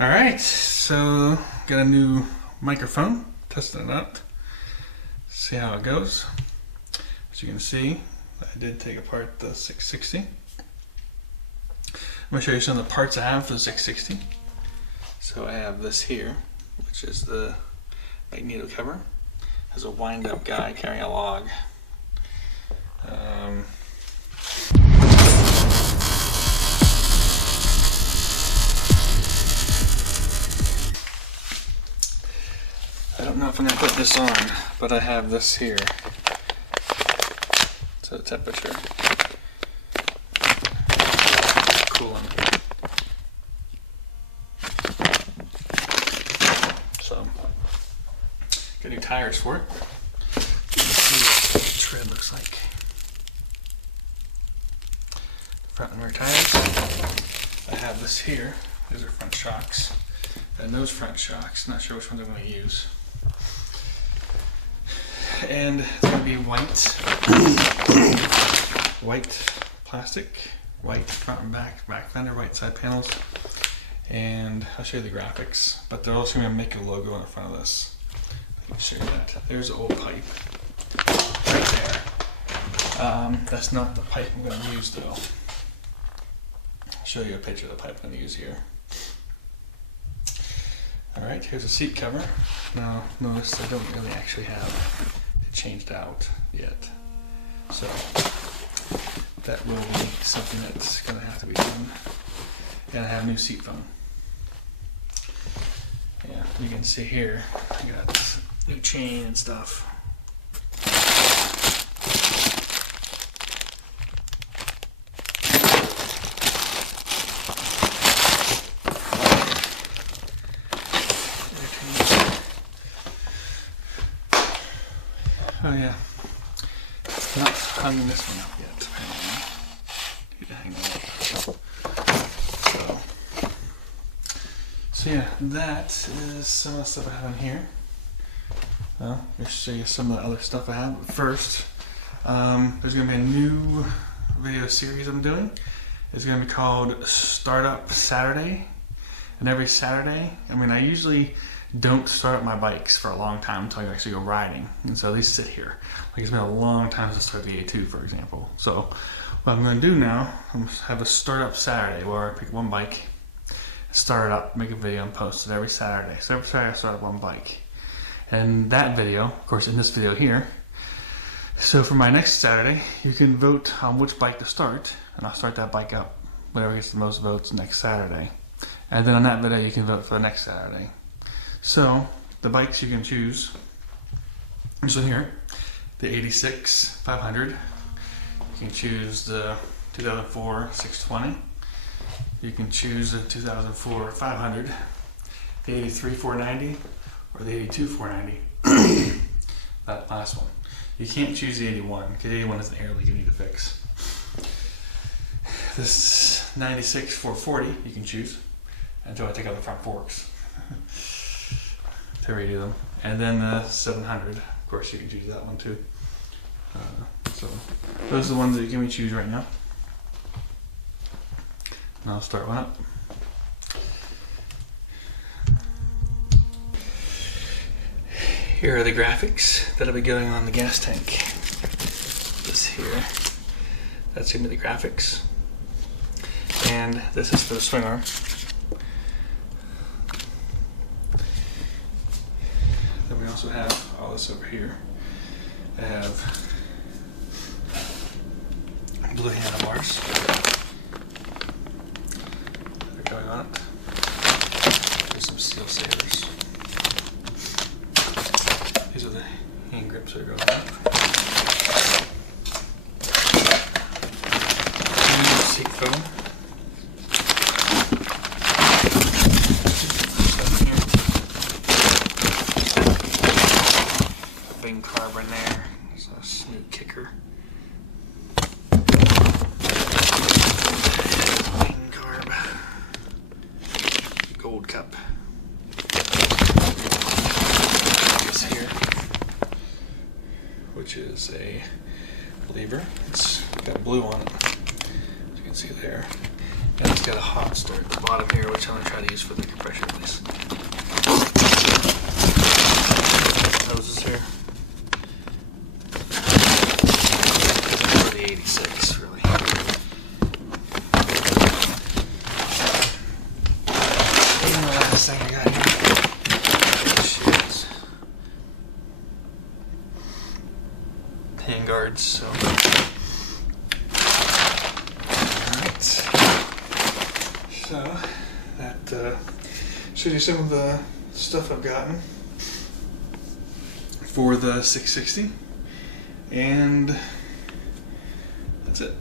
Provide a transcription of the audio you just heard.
Alright, so got a new microphone, testing it out, see how it goes. As you can see, I did take apart the 660. I'm going to show you some of the parts I have for the 660. So I have this here, which is the magneto cover. It has a wind-up guy carrying a log. I don't know if I'm going to put this on, but I have this here. So the temperature. Cooling. So, got new tires for it. Let's see what the tread looks like. Front and rear tires. I have this here. These are front shocks. And those front shocks, not sure which ones I'm going to use. And it's going to be white plastic, white front and back fender, white side panels, and I'll show you the graphics, but they're also going to make a logo on the front of this. I can show you that. There's an old pipe right there. That's not the pipe I'm going to use though. I'll show you a picture of the pipe I'm going to use here. Alright, here's a seat cover. Now notice I don't really actually have changed out yet, so that will be something that's going to have to be done. And I have a new seat foam. Yeah, you can see here I got this new chain and stuff. Oh yeah, not hung this one up yet. Need to hang that up. So yeah, that is some of the stuff I have in here. Let me show you some of the other stuff I have. But first, there's going to be a new video series I'm doing. It's going to be called Startup Saturday. And every Saturday, I usually don't start up my bikes for a long time until I actually go riding, and so they sit here. Like it's been a long time since I started the A2, for example. So what I'm going to do now, I'm going to have a startup Saturday where I pick one bike, start it up, make a video, and post it every Saturday. So every Saturday I start up one bike, and that video, of course, in this video here. So for my next Saturday, you can vote on which bike to start, and I'll start that bike up. Whatever gets the most votes next Saturday, and then on that video you can vote for the next Saturday. So, the bikes you can choose, so here, the 86 500, you can choose the 2004 620, you can choose the 2004 500, the 83 490, or the 82 490, that last one. You can't choose the 81, because the 81 is an air leak you need to fix. This 96 440 you can choose, until I take out the front forks. To redo them, and then the 700. Of course, you can choose that one too. So those are the ones that you can choose right now. And I'll start one up. Here are the graphics that'll be going on the gas tank. This here, that's gonna be the graphics, and this is for the swing arm. Then we also have all this over here. I have blue handlebars that are going on it. There's some steel savers. These are the hand grips that are going on it. Seat foam. Big carb in there. There's a smooth kicker. Big carb. Gold cup. This here, which is a lever. It's got blue on it, as you can see there. And it's got a hot start at the bottom here, which I'm going to try to use for the compression release. Hoses here. For the 86, really. And the last thing I got here is hand guards, so. So that shows you some of the stuff I've gotten for the 660, and that's it.